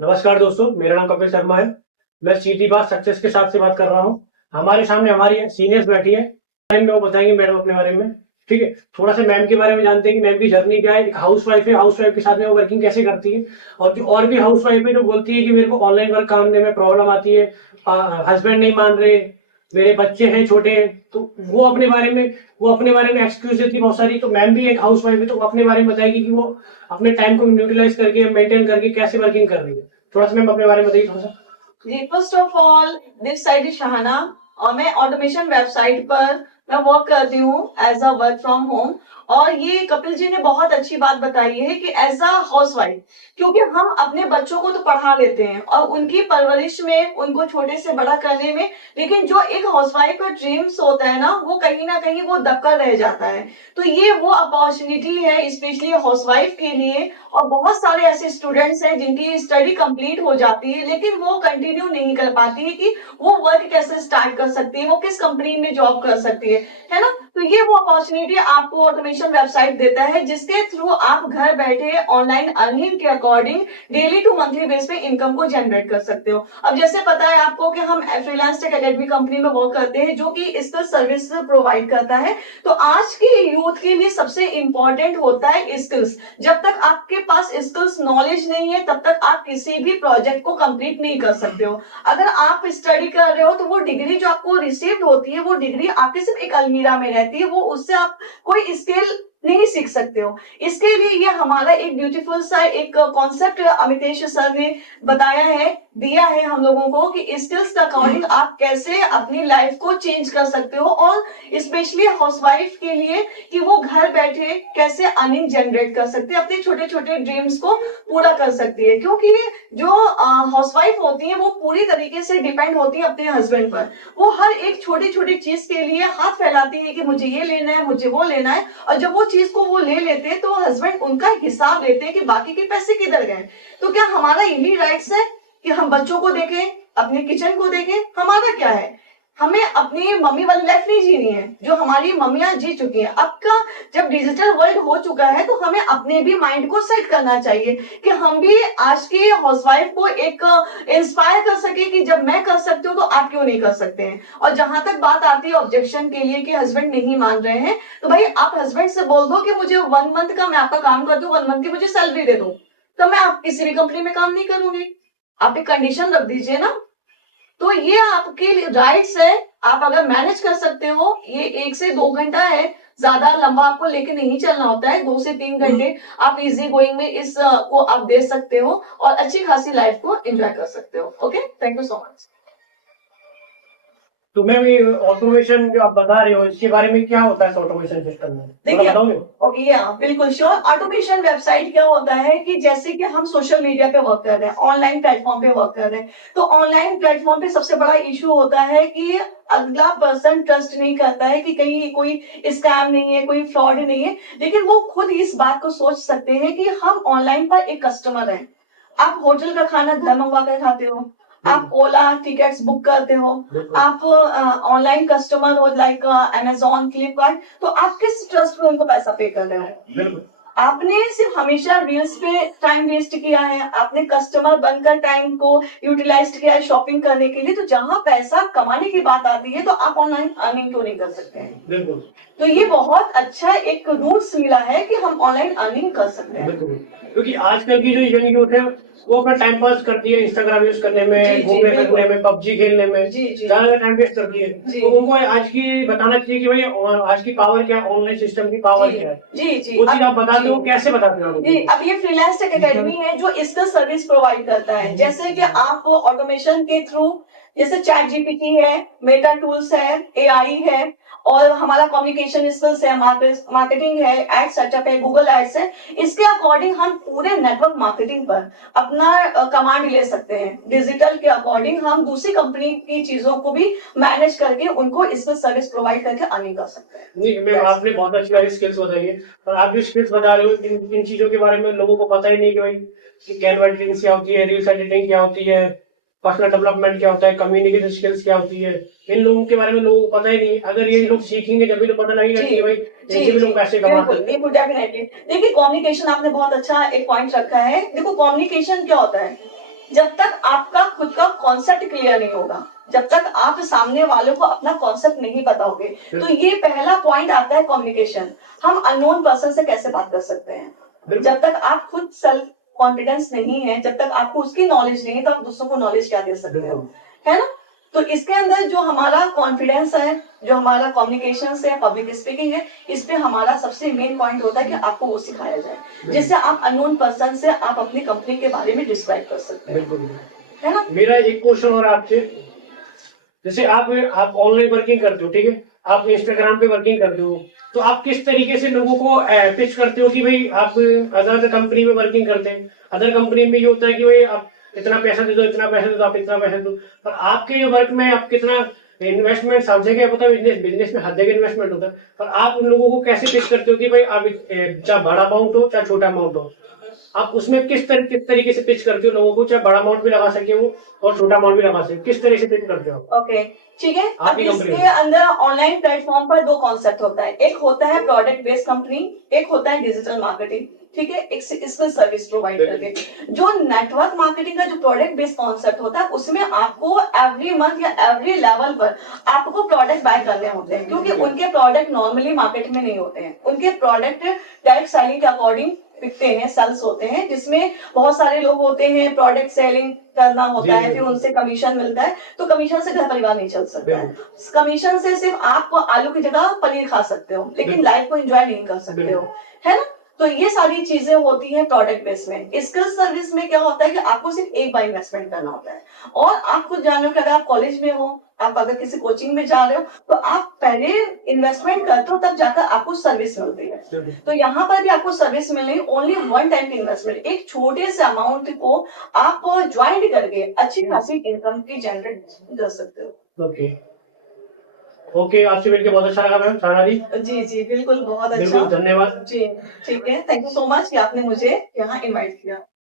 नमस्कार दोस्तों, मेरा नाम कपिल शर्मा है। मैं सीधी बात सक्सेस के साथ से बात कर रहा हूँ। हमारे सामने हमारी सीनियर्स बैठी है, बारे में वो बताएंगे मैडम अपने बारे में। ठीक है, थोड़ा सा मैम के बारे में जानते हैं कि मैम की जर्नी क्या है। एक हाउस वाइफ है, हाउस वाइफ के साथ में वो वर्किंग कैसे करती है। और जो और भी हाउस वाइफ है जो बोलती है कि मेरे को ऑनलाइन वर्क करने में प्रॉब्लम आती है, हस्बैंड नहीं मान रहे, मेरे बच्चे हैं छोटे हैं, तो वो अपने बारे में एक्सक्यूज देती है बहुत सारी। तो मैम भी एक हाउस वाइफ है, तो वो अपने बारे में बताएगी कि वो अपने टाइम को यूटिलाइज करके मेंटेन करके कैसे वर्किंग कर रही है। थोड़ा सा मैम अपने बारे में बताइए थोड़ा सा। जी first of all this side is Shahana और मैं ऑटोमेशन वेबसाइट पर मैं वर्क करती हूँ as a work from home. और ये कपिल जी ने बहुत अच्छी बात बताई है कि एज अ हाउस वाइफ, क्योंकि हम अपने बच्चों को तो पढ़ा लेते हैं और उनकी परवरिश में, उनको छोटे से बड़ा करने में, लेकिन जो एक हाउस वाइफ का ड्रीम्स होता है ना कहीं वो दबका रह जाता है। तो ये वो अपॉर्चुनिटी है स्पेशली हाउस वाइफ के लिए। और बहुत सारे ऐसे स्टूडेंट्स हैं जिनकी स्टडी कंप्लीट हो जाती है लेकिन वो कंटिन्यू नहीं कर पाती है कि वो वर्क कैसे स्टार्ट कर सकती है, वो किस कंपनी में जॉब कर सकती है ना। तो ये वो अपॉर्चुनिटी आपको ऑटोमेशन वेबसाइट देता है जिसके थ्रू आप घर बैठे ऑनलाइन अर्निंग के according daily to monthly base पे इनकम को जनरेट कर सकते हो। अब जैसे पता है आपको कि हम फ्रीलांस टेक एकेडमी कंपनी में वर्क करते हैं जो कि इसका सर्विस प्रोवाइड करता है। तो आज के यूथ के लिए सबसे इंपॉर्टेंट होता है स्किल्स। जब तक आपके पास स्किल्स नॉलेज नहीं है तब तक आप किसी भी प्रोजेक्ट को कंप्लीट नहीं कर सकते हो। अगर आप स्टडी कर रहे हो तो वो डिग्री जो आपको रिसीव होती है वो डिग्री आपके सिर्फ एक अलमीरा में रहती है, वो उससे आप कोई स्किल नहीं सीख सकते हो। इसके लिए ये हमारा एक ब्यूटीफुल सा एक कॉन्सेप्ट अमितेश सर ने बताया है, दिया है हम लोगों को कि स्किल्स के अकॉर्डिंग आप कैसे अपनी लाइफ को चेंज कर सकते हो। और स्पेशली हाउसवाइफ के लिए कि वो घर बैठे कैसे अर्निंग जनरेट कर सकते हैं, अपने छोटे छोटे ड्रीम्स को पूरा कर सकती है। क्योंकि जो हाउसवाइफ होती है वो पूरी तरीके से डिपेंड होती है अपने हस्बैंड पर। वो हर एक छोटी छोटी चीज के लिए हाथ फैलाती है कि मुझे ये लेना है, मुझे वो लेना है। और जब वो चीज को वो ले लेते हैं तो हस्बैंड उनका हिसाब लेते हैं कि बाकी के पैसे किधर गए। तो क्या हमारा यही राइट्स है कि हम बच्चों को देखें, अपने किचन को देखें? हमारा क्या है, हमें अपनी मम्मी वाली लाइफ नहीं जीनी है जो हमारी मम्मियां जी चुकी हैं। अब का जब डिजिटल वर्ल्ड हो चुका है तो हमें अपने भी माइंड को सेट करना चाहिए कि हम भी आज की हाउसवाइफ को एक इंस्पायर कर सके कि जब मैं कर सकती हूँ तो आप क्यों नहीं कर सकते हैं। और जहां तक बात आती है ऑब्जेक्शन के लिए कि हस्बैंड नहीं मान रहे हैं, तो भाई आप हस्बैंड से बोल दो कि मुझे 1 मंथ का मैं आपका काम कर दूं, 1 मंथ की मुझे सैलरी दे दो, तो मैं आप किसी भी कंपनी में काम नहीं करूंगी। आप एक कंडीशन रख दीजिए ना। तो ये आपके राइट्स है, आप अगर मैनेज कर सकते हो। ये 1 से 2 घंटा है, ज्यादा लंबा आपको लेके नहीं चलना होता है। 2 से 3 घंटे आप इजी गोइंग में इस को आप दे सकते हो और अच्छी खासी लाइफ को एंजॉय कर सकते हो। Okay, thank you so much. तो मैम ये ऑटोमेशन जो आप बता रहे हो इसके बारे में क्या होता है ऑटोमेशन सिस्टम में, थोड़ा देखिए, बताओगे? ओके या बिल्कुल श्योर। ऑटोमेशन वेबसाइट क्या होता है कि जैसे कि हम सोशल मीडिया पे वर्क कर रहे हैं, ऑनलाइन प्लेटफॉर्म पे वर्क कर रहे हैं, तो ऑनलाइन प्लेटफॉर्म पे सबसे बड़ा इशू होता है कि अगला पर्सन ट्रस्ट नहीं करता है कि कहीं कोई स्कैम नहीं है, कोई फ्रॉड नहीं है। लेकिन वो खुद इस बात को सोच सकते हैं कि हम ऑनलाइन पर एक कस्टमर हैं। आप होटल का खाना घर मंगवा कर खाते हो, आप ओला टिकट्स बुक करते हो, आप ऑनलाइन कस्टमर हो लाइक अमेजोन, फ्लिपकार्ट, तो आप किस ट्रस्ट पे उनको पैसा पे कर रहे हो? आपने सिर्फ हमेशा रील्स पे टाइम वेस्ट किया है, आपने कस्टमर बनकर टाइम को यूटिलाइज किया है शॉपिंग करने के लिए। तो जहां पैसा कमाने की बात आती है तो आप ऑनलाइन अर्निंग क्यों नहीं कर सकते हैं? बिल्कुल। तो ये बहुत अच्छा एक रूल्स मिला है कि हम ऑनलाइन अर्निंग कर सकते हैं। क्योंकि आजकल की जो यंग यूथ है वो अपना टाइम पास करती है इंस्टाग्राम यूज करने में, घूमने फिरने में, पबजी खेलने में ज्यादा टाइम वेस्ट करती है। तो उनको आज की बताना चाहिए कि भाई आज की पावर क्या है, ऑनलाइन सिस्टम की पावर क्या है। जी जी, वो चीज आप बताते हो, कैसे बताते हो? जी, अब ये फ्रीलांस टेक एकेडमी है जो इसका सर्विस प्रोवाइड करता है। जैसे कि आप ऑटोमेशन के थ्रू, जैसे चैट जीपीटी है, मेटा टूल्स है, एआई है, और हमारा कम्युनिकेशन स्किल्स है, मार्केटिंग है, एड सेटअप है, गूगल एड्स है। इसके अकॉर्डिंग हम पूरे नेटवर्क मार्केटिंग पर अपना कमांड ले सकते हैं। डिजिटल के अकॉर्डिंग हम दूसरी कंपनी की चीजों को भी मैनेज करके उनको इसका सर्विस प्रोवाइड करके अर्निंग कर सकते हैं। नहीं मैम, आपने बहुत अच्छी वाली स्किल्स बताई है। और आप जो स्किल्स बता रहे हो इन चीजों के बारे में लोगों को पता ही नहीं कि भाई कैनवा एडिटिंग क्या होती है, रील्स एडिटिंग क्या होती है, पर्सनल डेवलपमेंट क्या होता है, कम्युनिकेशन स्किल्स क्या होती है। इन लोगों के बारे में लोगों को पता ही नहीं। अगर ये लोग सीखेंगे जब भी तो पता लगेगा कि भाई इनसे भी लोग पैसे कमा सकते हैं। डेफिनेटली। देखिए, कम्युनिकेशन आपने बहुत अच्छा एक पॉइंट रखा है। देखो, कम्युनिकेशन क्या होता है, जब तक आपका खुद का कॉन्सेप्ट क्लियर नहीं होगा, जब तक आप सामने वालों को अपना कॉन्सेप्ट नहीं बताओगे, तो ये पहला पॉइंट आता है कम्युनिकेशन। हम अननोन पर्सन से कैसे बात कर सकते हैं? जब तक आप खुद सेल्फ कॉन्फिडेंस नहीं है, जब तक आपको उसकी नॉलेज नहीं है, तो आप दूसरों को नॉलेज क्या दे सकते हो, है ना? तो इसके अंदर जो हमारा कॉन्फिडेंस है, जो हमारा कम्युनिकेशन है, पब्लिक स्पीकिंग है, इस पे हमारा सबसे मेन पॉइंट होता है कि आपको वो सिखाया जाए, जिससे आप अननोन पर्सन से आप अपनी कंपनी के बारे में डिस्क्राइब कर सकते हैं, बिल्कुल। है ना? मेरा एक क्वेश्चन और आपसे, जैसे आप ऑनलाइन वर्किंग करते हो, ठीक है, आप इंस्टाग्राम पे वर्किंग करते हो, तो आप किस तरीके से लोगों को पिच करते हो कि भाई आप अदर कंपनी में वर्किंग करते हैं, अदर कंपनी में ये होता है कि भाई आप इतना पैसा दे दो, इतना पैसा दे दो, आप इतना पैसा दो, पर आपके वर्क में आप कितना इन्वेस्टमेंट सब जगह पता है, बिजनेस में हर जगह इन्वेस्टमेंट होता है, पर आप उन लोगों को कैसे पिच करते हो कि भाई आप चाहे बड़ा अमाउंट हो चाहे छोटा अमाउंट हो, आप उसमें किस तरीके से पिच करते हो लोगों को, चाहे बड़ा अमाउंट भी लगा सके वो और छोटा अमाउंट भी लगा सके, किस तरह से पिच करते हो? ओके, ठीक है। अब आपकी कंपनी इसके अंदर ऑनलाइन प्लेटफॉर्म पर दो कॉन्सेप्ट होता है, एक होता है प्रोडक्ट बेस्ड कंपनी, एक होता है डिजिटल मार्केटिंग, ठीक है, एक इसमें सर्विस प्रोवाइड करके। जो नेटवर्क मार्केटिंग का जो प्रोडक्ट बेस्ड कॉन्सेप्ट होता है, उसमें आपको एवरी मंथ या एवरी लेवल पर आपको प्रोडक्ट बाय करने होते हैं, क्योंकि उनके प्रोडक्ट नॉर्मली मार्केट में नहीं होते हैं। उनके प्रोडक्ट डायरेक्ट सेलिंग के अकॉर्डिंग बिकते हैं, सेल्स होते हैं, जिसमें बहुत सारे लोग होते हैं, प्रोडक्ट सेलिंग करना होता है, फिर उनसे कमीशन मिलता है, तो कमीशन से घर परिवार नहीं चल सकता है। कमीशन से सिर्फ आप आलू की जगह पनीर खा सकते हो, लेकिन लाइफ को एंजॉय नहीं कर सकते हो, है ना? तो ये सारी चीजें होती हैं प्रोडक्ट बेस में। स्किल सर्विस में क्या होता है कि आपको सिर्फ एक बार इन्वेस्टमेंट करना होता है, और आप खुद जान लो कि अगर आप कॉलेज में हो, आप अगर किसी कोचिंग में जा रहे हो, तो आप पहले इन्वेस्टमेंट करते हो, तब जाकर आपको सर्विस मिलती है। तो यहाँ पर भी आपको सर्विस मिलनी, ओनली वन टाइम की इन्वेस्टमेंट, एक छोटे से अमाउंट को आप ज्वाइन करके अच्छी खासी इनकम की जनरेट कर सकते हो। ओके ओके, आपसे मिलकर बहुत अच्छा लगा मैम, सारा जी। जी जी बिल्कुल, बहुत अच्छा, बिल्कुल, धन्यवाद। जी ठीक है, थैंक यू सो मच कि आपने मुझे यहाँ इनवाइट किया।